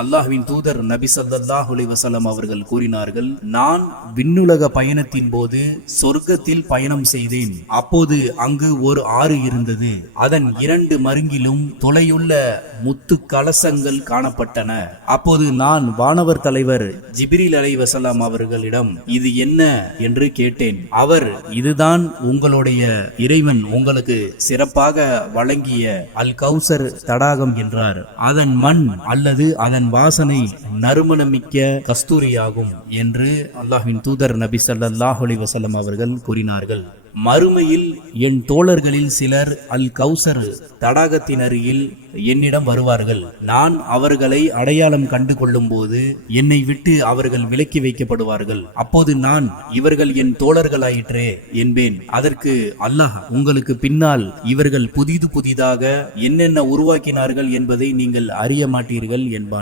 அல்லாஹ்வின் தூதர் நபி ஸல்லல்லாஹு வசலம் அவர்கள் கூறினார்கள் நான் விண்ணுலக பயணத்தின் போது சொர்க்கத்தில் பயணம் செய்தேன். அப்போது அங்கு ஒரு ஆறு இருந்தது. அதன் இரண்டு மருங்கிலும் தொலையுள்ள முத்து கலசங்கள் காணப்பட்டன. அப்போது நான் வானவர் தலைவர் ஜிபிரில் அலை வசலாம் அவர்களிடம் இது என்ன? என்று கேட்டேன். அவர் இதுதான் உங்களுடைய இறைவன் உங்களுக்கு சிறப்பாக வழங்கிய அல் கௌசர் தடாகம் என்றார். அதன் மண் அல்லது அதன் வாசனை நறுமணமிக்க கஸ்தூரியாகும் என்று அல்லாஹின் தூதர் நபி சல்லாஹ் அலி வசலம் அவர்கள் கூறினார்கள். மறுமையில் என் தோழர்களில் சிலர் அல் கௌசர் தடாகத்தின் அருகில் என்னிடம் வருவார்கள். நான் அவர்களை அடையாளம் கண்டு கொள்ளும் போது என்னை விட்டு அவர்கள் விலக்கி வைக்கப்படுவார்கள். அப்போது நான் இவர்கள் என் தோழர்களாயிற்றே என்பேன். அதற்கு அல்லாஹ் உங்களுக்கு பின்னால் இவர்கள் புதிது புதிதாக என்னென்ன உருவாக்கினார்கள் என்பதை நீங்கள் அறிய மாட்டீர்கள் என்பான்.